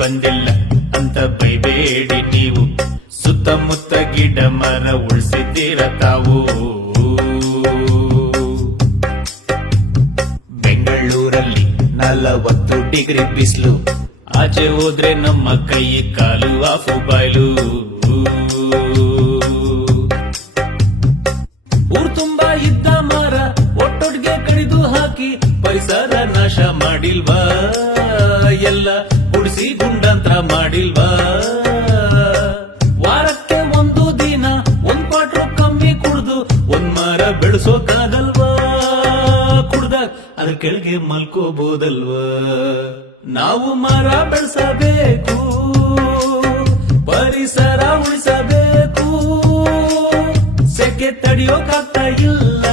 ಬಂದಿಲ್ಲ ಅಂತ ಬೈಬೇಡಿ ನೀವು. ಸುತ್ತಮುತ್ತ ಗಿಡ ಮರ ಉಳಿಸಿದ್ದೀರ ತಾವು. ಬೆಂಗಳೂರಲ್ಲಿ 40 ಡಿಗ್ರಿ ಬಿಸಿಲು, ಆಚೆ ಹೋದ್ರೆ ನಮ್ಮ ಕೈ ಕಾಲು ಆಫು ಬಾಯ್ಲು. ಊರ್ ತುಂಬಾ ಇದ್ದ ಮರ ಒಟ್ಟೊಟ್ಟಿಗೆ ಕಡಿದು ಹಾಕಿ ಪರಿಸರ ನಾಶ ಮಾಡಿಲ್ವಾ? ಎಲ್ಲ ಗುಡಿಸಿ ಗುಂಡಾಂತರ ಮಾಡಿಲ್ವಾ? ವಾರಕ್ಕೆ 1 ದಿನ 1 ಕ್ವಾರ್ಟರ್ ಕಮ್ಮಿ ಕುಡ್ದು 1 ಮರ ಬೆಳೆಸೋಕಾಗಲ್ವಾ? ಕುಡ್ದಾಗ ಅದ್ರ ಕೆಳಗೆ ಮಲ್ಕೋಬಹುದಲ್ವಾ? ನಾವು ಮರ ಬೆಳೆಸಬೇಕು, ಪರಿಸರ ಉಳಿಸಬೇಕು. ಸೆಕೆ ತಡೆಯೋಕಾಗ್ತಾ ಇಲ್ಲ.